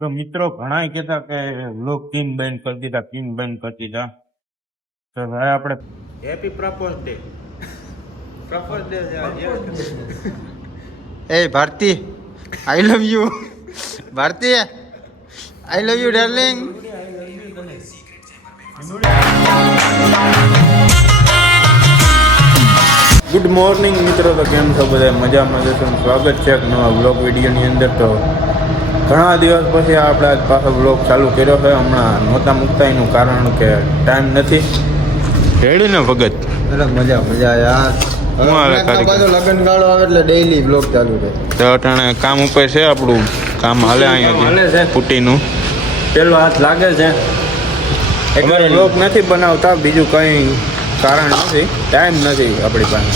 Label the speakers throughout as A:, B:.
A: તો મિત્રો ઘણા કહેતા કે લોક ટીમ બેન કરી દીધા ટીમ બેન કરી દીધા. તો ભાઈ આપણે happy propose day propose day
B: A Bharti I love you Bharti I love you darling
A: good morning મિત્રો. તો કેમ છો બધા? મજામાં જશો સ્વાગત છે એક નવા બ્લોગ વિડીયોની અંદર. તો ઘણા દિવસ પછી આપણે આજ પાછો બ્લોગ ચાલુ કર્યો છે. હમણાં નહોતા મૂકતા એનું કારણ કે ટાઈમ નથી. રેડી ને ભગત?
B: મજા મજા યાર લગ્ન ગાળો આવે એટલે ડેઈલી બ્લોગ ચાલુ રહે.
A: તો અટાણે કામ ઉપર છે આપણું? કામ હાલે. અહીંયા પુટીનું
C: પેલો હાથ લાગે છે.
A: એટલે બ્લોગ નથી બનાવતા બીજું કંઈ કારણ નથી. ટાઈમ નથી આપણી પાસે.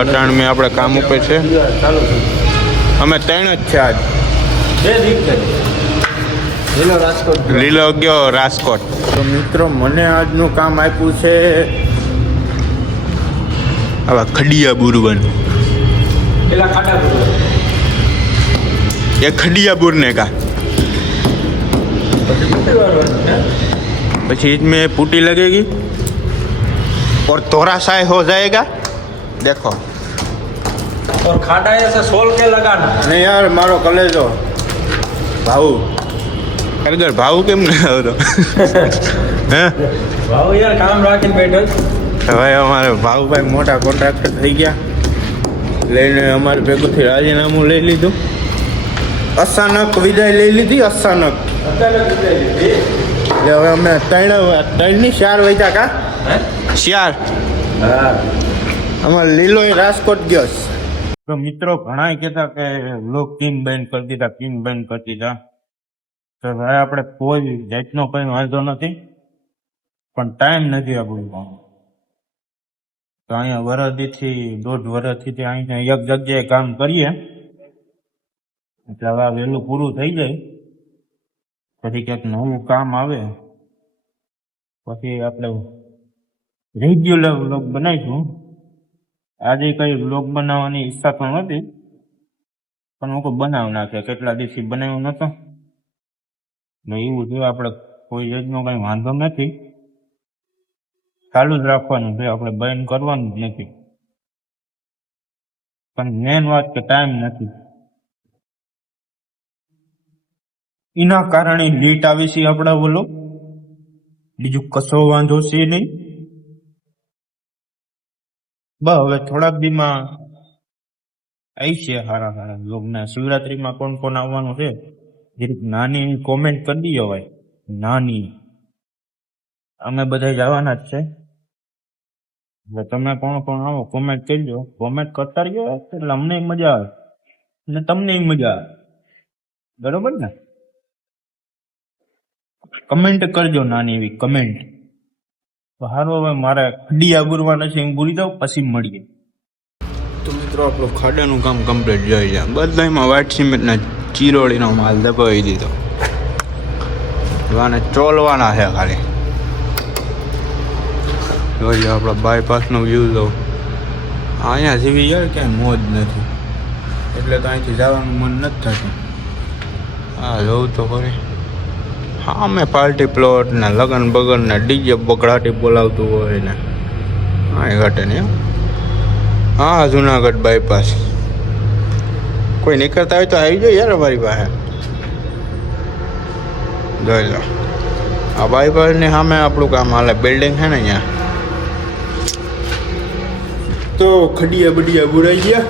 A: અટાણ મેં આપણે કામ ઉપર છે.
C: ચાલુ
A: અમે ત્રણ જ છે આજ.
B: લીલો રાજકોટ
A: લીલો ગયો રાજકોટ તો મિત્રો મને આજનું કામ આપ્યું છે આવા ખડિયા બુરવાનું
C: પેલા ખાટા પૂરો
A: ये खडिया बुरने का પછી इसमें पुटी लगेगी और थोड़ा सा हो जाएगा देखो
C: और खाटा ऐसे सोल के लगाना
A: અને યાર મારો કલેજો ભાऊ ખરેખર ભાવ કેમ ન આવતો હે?
C: ભાવ યાર કામ રાખીને બેઠો
A: ભાઈ અમારે ભાવભાઈ મોટા કોન્ટ્રાક્ટર થઈ ગયા. લઈને અમારે ભેગુંથી રાજીનામું લઈ લીધું. અચાનક વિદાય લઈ લીધી અચાનક. એટલે હવે અમે ત્રણ ત્રણની ચાર વૈતા કા? ચાર
C: હા.
A: અમારે લીલો રાજકોટ ગયો છે. તો મિત્રો ઘણા કહેતા કે લોક ટીમ બેન કરી દીધા ટીમ બેન કરી દીધા. તો ભાઈ આપણે કોઈ જાતનો કંઈ વાંધો નથી, પણ ટાઈમ નથી આપણું તો અહીંયા વરદીથી, દોઢ વરદથી અહીંયા એક જગ્યાએ કામ કરીએ. એટલે હવે આ વહેલું પૂરું થઈ જાય. પછી ક્યાંક નવું કામ આવે. પછી આપણે રેગ્યુલર બનાવીશું. આજે કઈ બ્લોગ બનાવવાની ઈચ્છા તો નથી, પણ હું કોઈ બનાવ નાખે કેટલા દિવસથી બનાવ્યો નતો ને એવું છે આપણે કોઈ જજનો કઈ વાંધો નથી. ચાલુ જ રાખવાનું છે, આપણે બંધ કરવાનું જ નથી. પણ મેન વાત કે ટાઈમ નથી. એના કારણે લીટ આવી છે આપણા બોલો બીજું કશો વાંધો છે નહીં. બસ, હવે થોડાક દીમાં આવી છે હારા હારા લોગના શિવરાત્રીમાં કોણ કોણ આવવાનું છે? જરીક નાની કોમેન્ટ કરી દીજો ભાઈ. નાની. અમે બધા જવાના જ છે. એટલે તમે કોણ કોણ આવો કોમેન્ટ કરજો. કોમેન્ટ કરતા રહ્યો એટલે અમને મજા આવે. અને તમને મજા આવે. બરોબર ને? કમેન્ટ કરજો નાની એવી કમેન્ટ તો હારો હવે મારે ખડી આગુરવાના છે હું ભૂલી જાઉં, પછી મળીએ. તો મિત્રો, આપણું ખાડાનું કામ કમ્પ્લીટ જોઈ જાય બધામાં વાઇટ સિમેન્ટના ચીરોળીનો માલ દબાવી દીધો. વાને ચોલવાના છે ખાલી. જોઈએ આપણા બાયપાસનો વ્યૂ લો અહીંયા જેવી યાર ક્યાંય મોજ નથી. એટલે તો અહીંથી જવાનું મન નથી થતું. હા જવું તો ખરી. હા સામે પાર્ટી પ્લોટ ને લગન બગન ને ડીજે બગડાટી બોલાવતું હોય ને. હા એ ઘટે ને હા. જુનાગઢ બાયપાસ કોઈ નીકળતા હોય તો આવી જાઓ યાર અમારી પાસે. જોઈ લો. આ બાયપાસની સામે આપણું કામ હાલે. બિલ્ડિંગ છે ને અહીંયા. તો ખડિયા બડિયા બુરાઈ ગયા.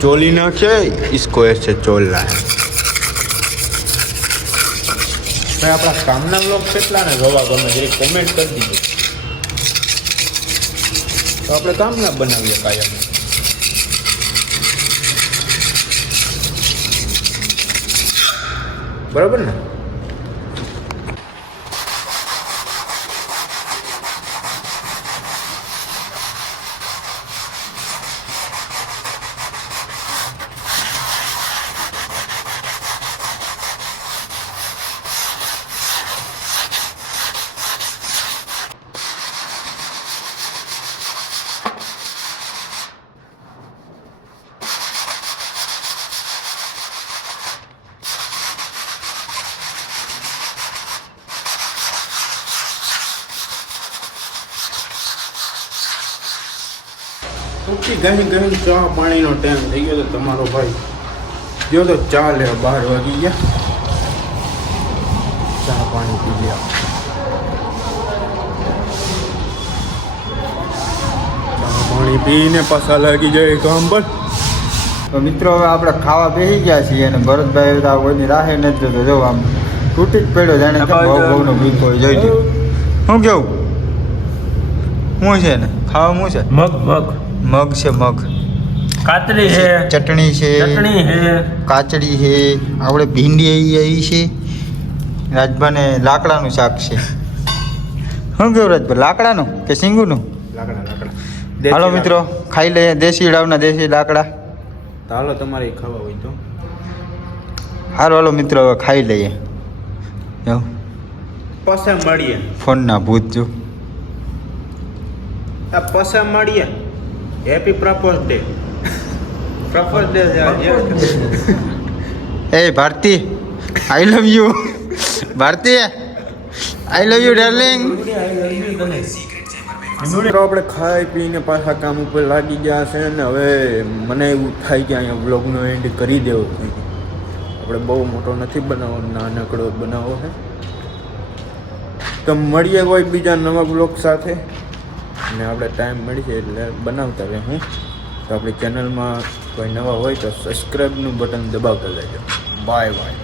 A: ચોલી નાખે ઇસકો છે ચોલના હે ભાઈ, આપણા કામના લોક કેટલા ને જોવા ગમે જરીક કોમેન્ટ કરી દીધો. તો આપણે કામના બનાવીએ કાયમ. બરાબર ને? પછી ઘણી ઘણી ચા પાણીનો ટાઈમ થઈ ગયો તો તમારો ભાઈ ગયો તો ચા લેવા બાર વાગી ગયા. ચા પાણી પી ગયા ચા પાણી પીને પાછા લાગી જાય કામ પર
B: તો મિત્રો હવે આપણે ખાવા બેસી ગયા છીએ અને ભરતભાઈ તો આ કોઈની રાહે નથી જોતો. જો આમ તૂટી જ પડ્યો જાણે બહુ બહુનો બીકો હોય. જોઈ લ્યો. શું કેવું? શું છે ને? ખાવા શું છે?
C: મગ મગ.
B: મગ છે મગ.
C: કાતરી છે.
B: ચટણી છે.
C: ચટણી છે.
B: કાચડી છે. આપણે ભીંડી આવી આવી છે. રાજભાને લાકડાનું શાક છે. શું કેવું રાજભા? લાકડાનું કે સિંગુનું?
A: લાકડા લાકડા.
B: હાલો મિત્રો ખાઈ લઈએ. દેશી ડાવના દેશી લાકડા.
A: હાલો તમારે ખાવા હોય તો.
B: હાલો હાલો મિત્રો હવે ખાઈ લઈએ.
A: પછી મળીએ.
B: ફોનના ભૂત જો.
A: આ પછી મળીએ. Happy propose day propose day
B: A Bharti I love you Bharti I love you
A: darling આપણે ખાઈ પીને પાછા કામ ઉપર લાગી ગયા છે ને હવે મને એવું થાય કે અહીંયા બ્લોગનો એન્ડ કરી દેવો આપણે બહુ મોટો નથી બનાવવો નાનકડો જ બનાવવો છે. તો મળીએ કોઈ બીજા નવા બ્લોગ સાથે. અને આપણે ટાઈમ મળશે એટલે બનાવતા રહે હું. તો આપણી ચેનલમાં કોઈ નવા હોય તો સબસ્ક્રાઈબનું બટન દબાવતા લેજો બાય બાય